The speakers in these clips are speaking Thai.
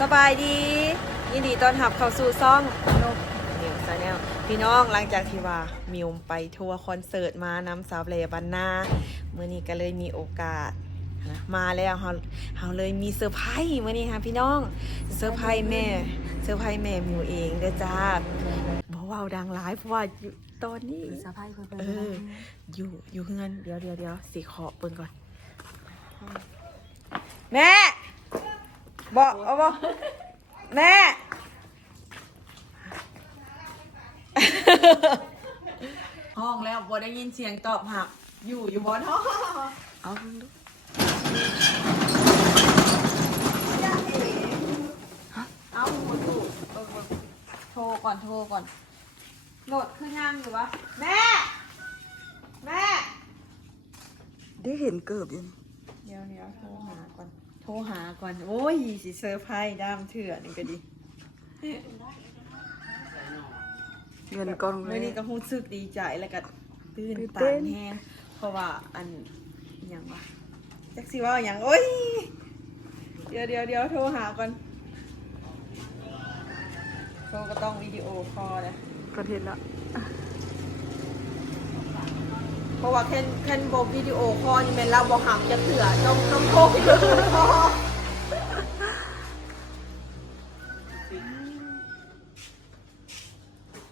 สบายดี ยินดีต้อนรับเข้าสู่ซ่องนกมิวซาแนลพี่น้องหลังจากที่ว่ามิวไปทัวร์คอนเสิร์ตมานำสาวเลบันนาเมื่อนี้ก็เลยมีโอกาสนะมาแล้วเฮาเฮาเลยมีเซอร์ไพรส์มื่อนี้ค่ะพี่น้องเซอร์ไพรส์แม่เซอร์ไพรส์แม่มิวเองเด้อจ้าบอกว่าดังหลายเพราะว่าอยู่ตอนนี้สะพายเพิ่นเอออยู่อยู่เฮือนเดี๋ยวเดี๋ยวเดี๋ยวสีขอเปิงก่อน แม่ บอกเอาบอกแม่ ห้องแล้วบอได้ยินเสียงตอบหัก อยู่อยู่บนห้องเอาเพิ่งดูเอาหัวถูกโทรก่อนโทรก่อน โหลดขึ้นยังอยู่วะ แม่ แม่ ได้เห็นเกิบยู่เดี๋ยวเดี๋ยวโทรหาก่อน โทรหาก่อน โอ้ยสิเซอร์ไพรส์ด้ามเถื่อนนี่ก็ดี เงินก้อนเมื่อนี้ก็รู้สึกดีใจแล้วก็ตื่นตื่นตัเต้นนแฮงเพราะว่าอันอหย่างวะจักสิว่าอหย่างโอ้ยเดี๋ยวเดี๋ยวเดี๋ยวโทรหาก่อนโทรก็ต้องวิดีโอคอลเลยก็เห็นละเพ ราะว่าแค่แค่บอกวิดีโอคอลนี่แม่นเราบอกหักจะเถื่อต้องต้องโทรวิดีโอคอล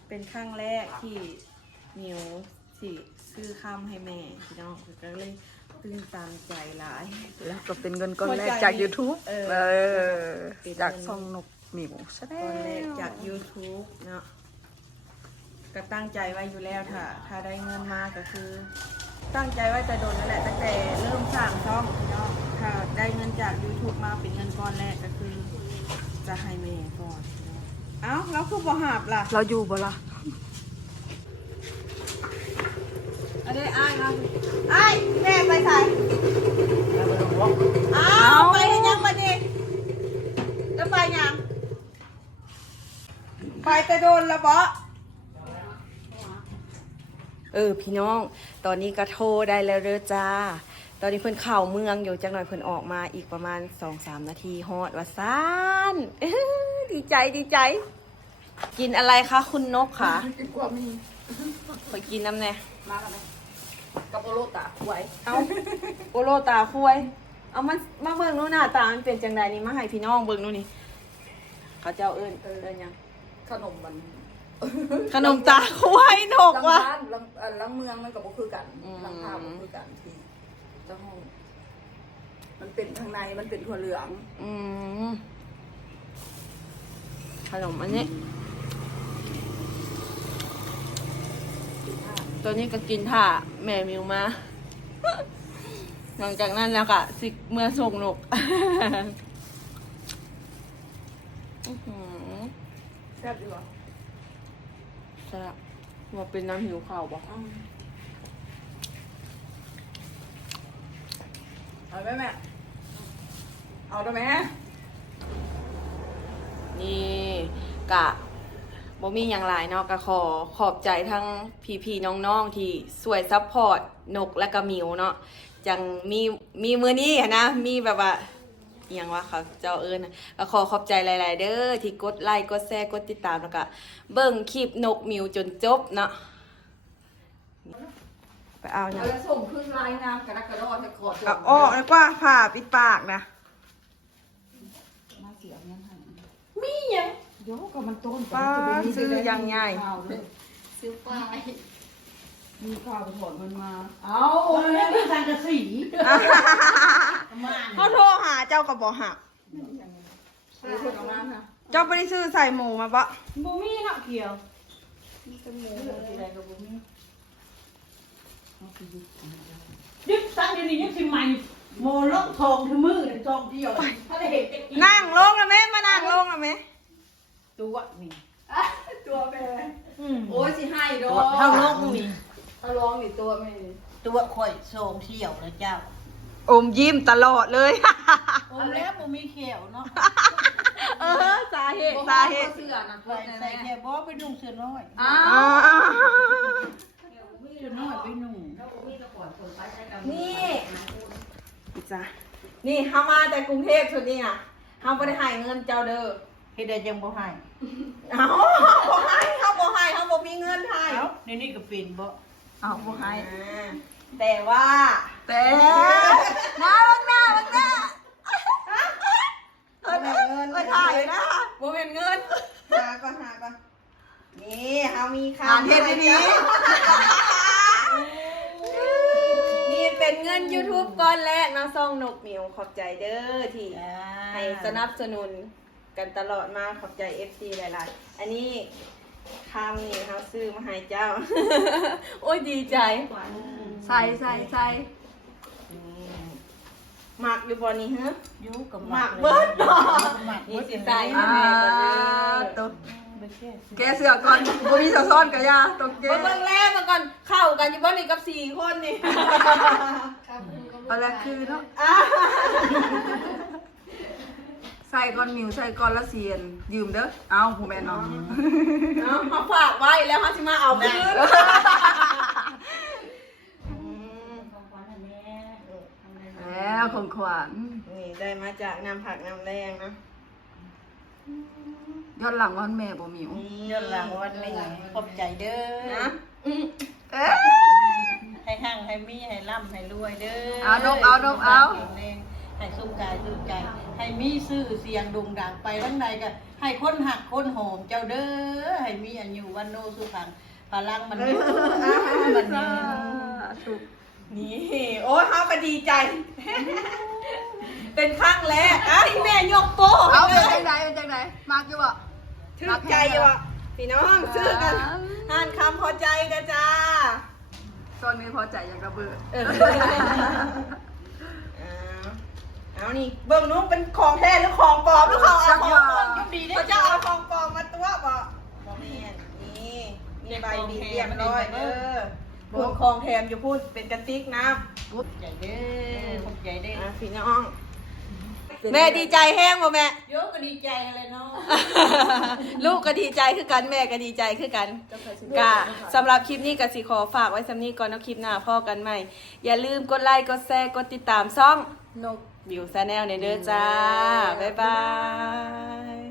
เป็นครั้งแรกที่มิวสิซื้อคำให้แม่พี่น้องก็เลยตื่นตามใจหลาย แล้วก็เป็นเงินก้อนแรกหัวใจจาก YouTube เออเออเป็นจากเงินช่องนกหมิวใช่ไหม ตอนแรกจาก YouTube เนาะ ก็ตั้งใจไว้อยู่แล้วถ้าถ้าได้เงินมาก็คือ ตั้งใจไว้แต่โดนนั่นแหละตั้งแต่เริ่มสร้างช่องเนาะถ้าได้เงินจาก YouTube มาเป็นเงินก้อนแรกก็คือ จะให้แม่ก่อนเนาะเอ้าแล้วคือบ่หาบล่ะเราอยู่บ่ล่ะอันนี้อ้ายนะอ้ายแม่ไปใส่อ้าวไปเฮ็ดยังบัดนี้จะไปยังไปแต่โดนและบ่ เออ พี่น้อง ตอนนี้ก็โทรได้แล้วเด้อจ้า ตอนนี้เพิ่นเข่าเมืองอยู่จังหน่อยเพิ่นออกมาอีกประมาณสองสามนาทีฮอดว่าซานอื้อดีใจดีใจ กินอะไรคะคุณนกคะกินกว่ามีขอกินน้ำแน่มากันไหมกับโอโรตะไว้เอาโอโลตาคุยเอามามาเบิ่งนู่นหน้าตา มันเป็นจังใดนี่มาให้พี่น้องเบิ่งนู่นนี่เขาเจ้าเอิ้นเอิ้นหยังขนมมัน ขนมตาคุยนกลังว่ะบ้านลังเอ่อลังเมืองมันกับบ่คือกันอืมลังภาพบ่คือกันที่เจ้าห้องมันเป็นข้างในมันเป็นถั่วเหลืองอืมขนมอันนี้ ตัวนี้ก็กินถ่าแม่มิวมา หลังจากนั้นแล้วก็สิเมื่อส่งนกอื้อหือแซ่บดีกว่าแซ่บ ว่าเป็นน้ำหิวข้าวปะอืมเอาไหมแม่ เอาได้ไหมนี่กะบ่มีอย่างไรเนาะก็ขอขอบใจทั้งพี่ๆน้องๆที่สวยซัพพอร์ตนกและก็มิวเนาะจังมีมีมือนี้หั้นนะมีแบบว่า อหยังวะเขาเจ้าเอิญนะก็ขอขอบใจหลาย ๆ เด้อที่กดไลค์กดแชร์กดติดตามแล้วก็เบิ่งคลิปนกมิวจนจบเนาะไปเอาอย่างเอาแล้วส่งขึ้นไลน์น้ำกระดักกระดอดให้ขอจเอาออกดีกว่าผ่าปิดปากนะมาเสียเงินให้มีหยังเดี๋ยวก็มันต้นป้าซื้อยังไงข้าวเลยซื้อปลาย มีข้าวไปถอนมันมา เอาแล้วมีสังกะสีมาเขาโทรหาเจ้ากับบ่หักซื้อเพื่อนเอามาค่ะเจ้าไม่ได้ซื้อใส่หมูมาปะบ่มีเนาะเกี่ยวเรื่องที่ใดก็บ่มียึดตั้งอยู่นี่ยึดสิใหม่โมลกทองทั้งมือเลยทองเดียวถ้าได้เห็นเป็นอีกนั่งลงนะแม่มานั่งลงนะแม่ตัวนี่ตัวแม่อืมโอ้ยสิให้ดอตัวเท่าลกนี่ ถ้าร้องนี่ตัวแม่ตัวข่อยโซงเที่ยวแล้วเจ้า อมยิ้มตลอดเลย โอ้แล้วบ่มีเขียวเนาะเออสาเหตุสาเหตุเสื้อนะใส่ใส่แค่บ่ไปนุ่งเสื้อน้อยอ้าอ๋อเสื้อน้อยไปนุ่งนี่จ้ะนี่เขามาจากกรุงเทพชุดนี้อะเฮาบ่ได้ให้เงินเจ้าเด้อเฮ็ดได้ยังบ่ให้เอ้าบ่ให้เฮาบ่ให้เฮาบ่มีเงินให้เอ้าในนี้ก็เป็นบ่ เอาบ่ให้อ่าแต่ว่าแต่หน้าบังหน้าบังหน้าเออเงินมาถ่ายนะบ่แม่นเงินหาก่อนหาก่อนนี่เฮามีค่าอ่านเทปนี้ นี่เป็นเงิน YouTube ก้อนแรกนะซ่องนกหมิวขอบใจเด้อที่อ่าให้สนับสนุนกันตลอดมาขอบใจ FC หลาย ๆ อันนี้ คำนี่เขาซื้อมาให้เจ้า โอ้ยดีใจ ใส่ใส่ใส่หมักอยู่บนนี้ฮะอยู่กับหมักลยเบิดหมักนี่เบิดสิใส่อ่าให้แม่ก่อนเด้อตัวไม่ใช่แกเสือก่อนบ่มีซ่อนๆกะยาตัวแกเบิ่งแรกมาก่อนเข้ากันอยู่บนนี้กับสี่คนนี่เอาละคือเนาะอ่า ใส่ก่อนมิวใส่ก่อนละเสียน ยืมเด้อเอาผู้แม่นเนาะเอาเขาฝากไว้แล้วเขาจะมาเอาคืนอืมของขวัญให้แม่ทำได้ไหมแล้วของขวัญนี่ได้มาจากน้ำผักน้ำแรงนะย้อนหลังวันแม่บ่มิวย้อนหลังวันนี้ขอบใจเด้อนะอืมเอ๊ะให้หั่งให้มีให้ร่ำให้รวยเด้อเอานกเอานกเอาแข็งแรง ให้สุขกายสุขใจ ให้มีชื่อเสียงโด่งดังไปทั้งใดก็ ให้คนหักคนหอมเจ้าเด้อ ให้มีอายุวันโนสุขังพลังมันยืนมันยืนถูกนี่โอ้ยเขาก็ดีใจ เป็นครั้งแรกอะที่แม่ยกโป้เอาเลเป็นยจังไดเป็นจังไดมักอยู่บ่ชื่นใจอยู่อะพี่น้องซื้อกันอ่านคำพอใจกันจ้า ตอนนี้พอใจอย่างระเบิด เออเอาเอานี่เบิ่งนู้นเป็นของแท้หรือของปลอมหรือของเอาของปลอมยุบดีได้เขาจะเอาของปลอมมาตัวบ่บ่แม่นนี่มีใบบีเรียบร้อยเออพวกของแถมอยู่พูดเป็นกระติกน้ำขอบใจเด้อขอบใจเด้ออะพี่น้องแม่ดีใจแห้งบ่แม่โยกก็ดีใจอะไรเนาะลูกก็ดีใจคือกันแม่ก็ดีใจคือกันกะสำหรับคลิปนี้ก็สิขอฝากไว้สำนี้ก่อนเนาะคลิปหน้าพ่อกันใหม่ อย่าลืมกดไลค์กดแชร์กดติดตามช่องนก บิวซาแนลในเด้อจ้า บ๊ายบาย